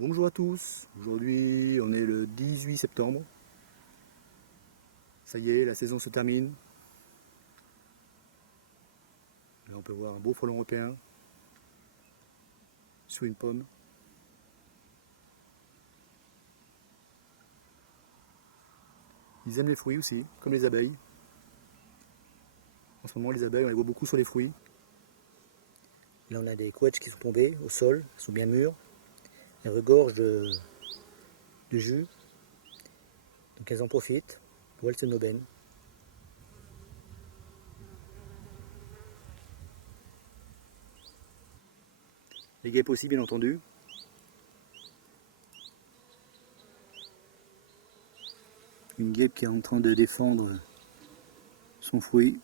Bonjour à tous, aujourd'hui on est le 18 septembre. Ça y est, la saison se termine. Là on peut voir un beau frelon européen sur une pomme. Ils aiment les fruits aussi, comme les abeilles. En ce moment les abeilles on les voit beaucoup sur les fruits. Là on a des couettes qui sont tombées au sol, elles sont bien mûres. Elles regorgent de jus. Donc elles en profitent pour elles se nobènent. Les guêpes aussi bien entendu. Une guêpe qui est en train de défendre son fruit.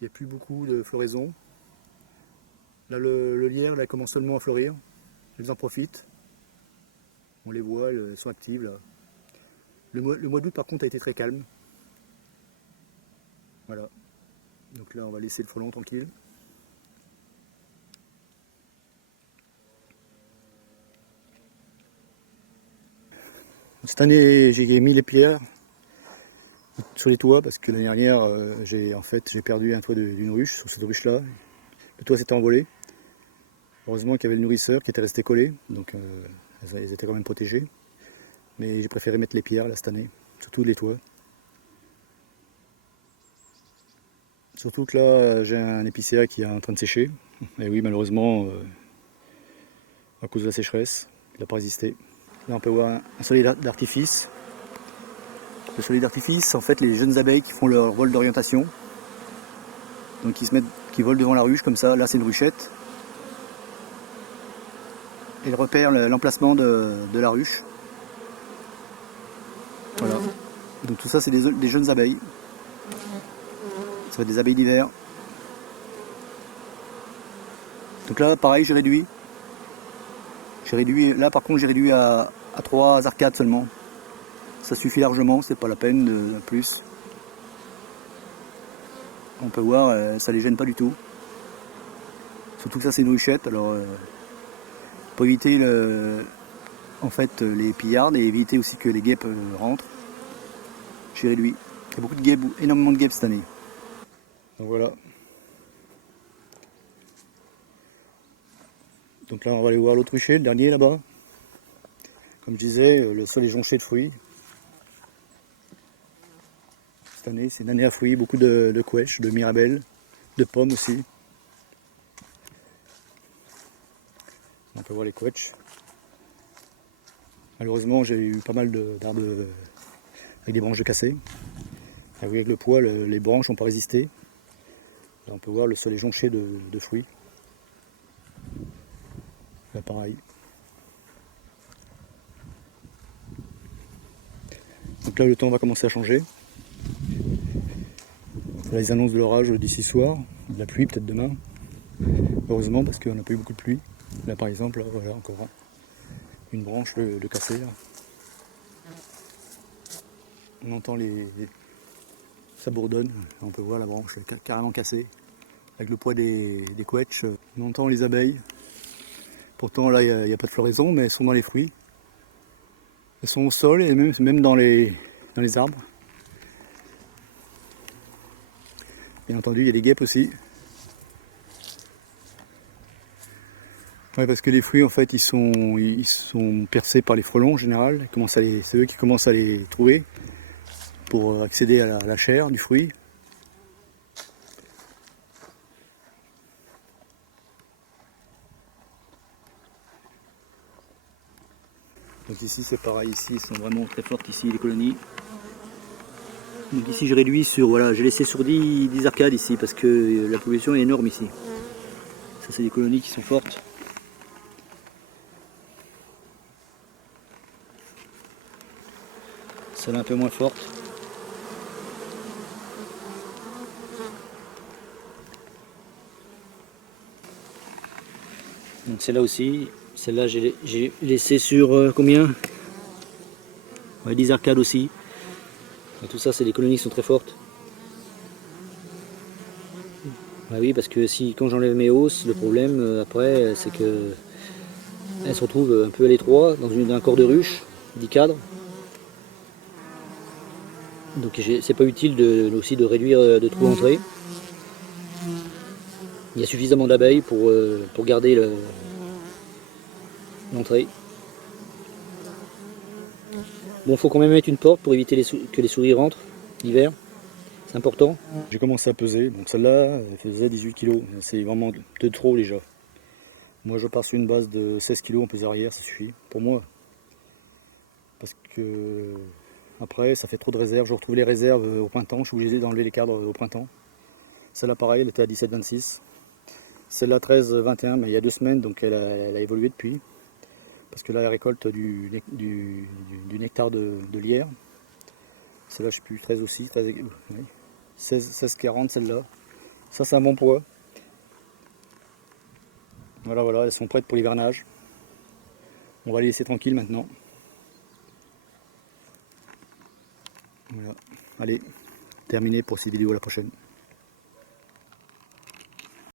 Il n'y a plus beaucoup de floraison. Là, le lierre là, commence seulement à fleurir. Elles en profitent. On les voit, elles sont actives là. Le mois d'août par contre a été très calme. Voilà. Donc là on va laisser le frelon tranquille. Cette année j'ai mis les pierres sur les toits parce que l'année dernière j'ai perdu un toit d'une ruche. Sur cette ruche là, le toit s'était envolé. Heureusement qu'il y avait le nourrisseur qui était resté collé, donc elles étaient quand même protégées. Mais j'ai préféré mettre les pierres là cette année, sur tous les toits. Surtout que là j'ai un épicéa qui est en train de sécher. Et oui, malheureusement, à cause de la sécheresse, il n'a pas résisté. Là on peut voir un soleil d'artifice. Le soleil d'artifice, en fait, les jeunes abeilles qui font leur vol d'orientation. Donc qui volent devant la ruche comme ça. Là c'est une ruchette. Et ils repèrent l'emplacement de la ruche. Voilà. Donc tout ça c'est des jeunes abeilles. Ça va être des abeilles d'hiver. Donc là pareil j'ai réduit. Là par contre j'ai réduit à 3 arcades seulement. Ça suffit largement, c'est pas la peine de plus. On peut voir, ça les gêne pas du tout. Surtout que ça c'est une ruchette, alors pour éviter les pillards et éviter aussi que les guêpes rentrent, j'ai réduit. Il y a beaucoup de guêpes, énormément de guêpes cette année. Donc voilà. Donc là on va aller voir l'autre rucher, le dernier là-bas. Comme je disais, le sol est jonché de fruits. Cette année c'est une année à fruits, beaucoup de couèches, de mirabelles, de pommes aussi. On peut voir les couettes. Malheureusement j'ai eu pas mal d'arbres avec des branches cassées. Ah oui, avec le poids, les branches n'ont pas résisté. Là on peut voir le sol est jonché de fruits. Là pareil. Donc là le temps va commencer à changer. Là ils annoncent de l'orage d'ici soir, de la pluie peut-être demain. Heureusement parce qu'on n'a pas eu beaucoup de pluie. Là par exemple, là, voilà encore une branche de cassée. Là. On entend ça bourdonne, on peut voir la branche carrément cassée. Avec le poids des couettes, on entend les abeilles. Pourtant là il n'y a pas de floraison, mais elles sont dans les fruits. Elles sont au sol et même dans les arbres. Bien entendu il y a des guêpes aussi. Ouais, parce que les fruits en fait ils sont percés par les frelons en général. C'est eux qui commencent à les trouver pour accéder à la chair du fruit. Donc ici c'est pareil, ici ils sont vraiment très fortes ici les colonies. Donc ici j'ai réduit j'ai laissé sur 10 arcades ici parce que la population est énorme ici. Ça c'est des colonies qui sont fortes. Celle-là un peu moins forte. Donc celle-là aussi, celle-là j'ai laissé sur combien? Ouais, 10 arcades aussi. Et tout ça, c'est des colonies qui sont très fortes. Bah oui, parce que si quand j'enlève mes hausses, le problème après, c'est que elles se retrouvent un peu à l'étroit dans un corps de ruche, 10 cadres. Donc c'est pas utile aussi de réduire de trop l'entrée. Il y a suffisamment d'abeilles pour garder l'entrée. Bon, faut quand même mettre une porte pour éviter que les souris rentrent l'hiver. C'est important. J'ai commencé à peser. Donc celle-là, elle faisait 18 kg. C'est vraiment de trop déjà. Moi, je pars sur une base de 16 kg en pesée arrière, ça suffit pour moi. Parce que après, ça fait trop de réserves. Je retrouve les réserves au printemps. Je suis obligé d'enlever les cadres au printemps. Celle-là, pareil, elle était à 17,26. Celle-là, 13,21, mais il y a 2 semaines, donc elle a évolué depuis. Parce que là, elle récolte du nectar de lierre. Celle-là, je sais plus, 13 aussi. 13, oui. 16,40 celle-là. Ça, c'est un bon poids. Voilà, voilà, elles sont prêtes pour l'hivernage. On va les laisser tranquilles maintenant. Voilà. Allez, terminé pour cette vidéo, à la prochaine.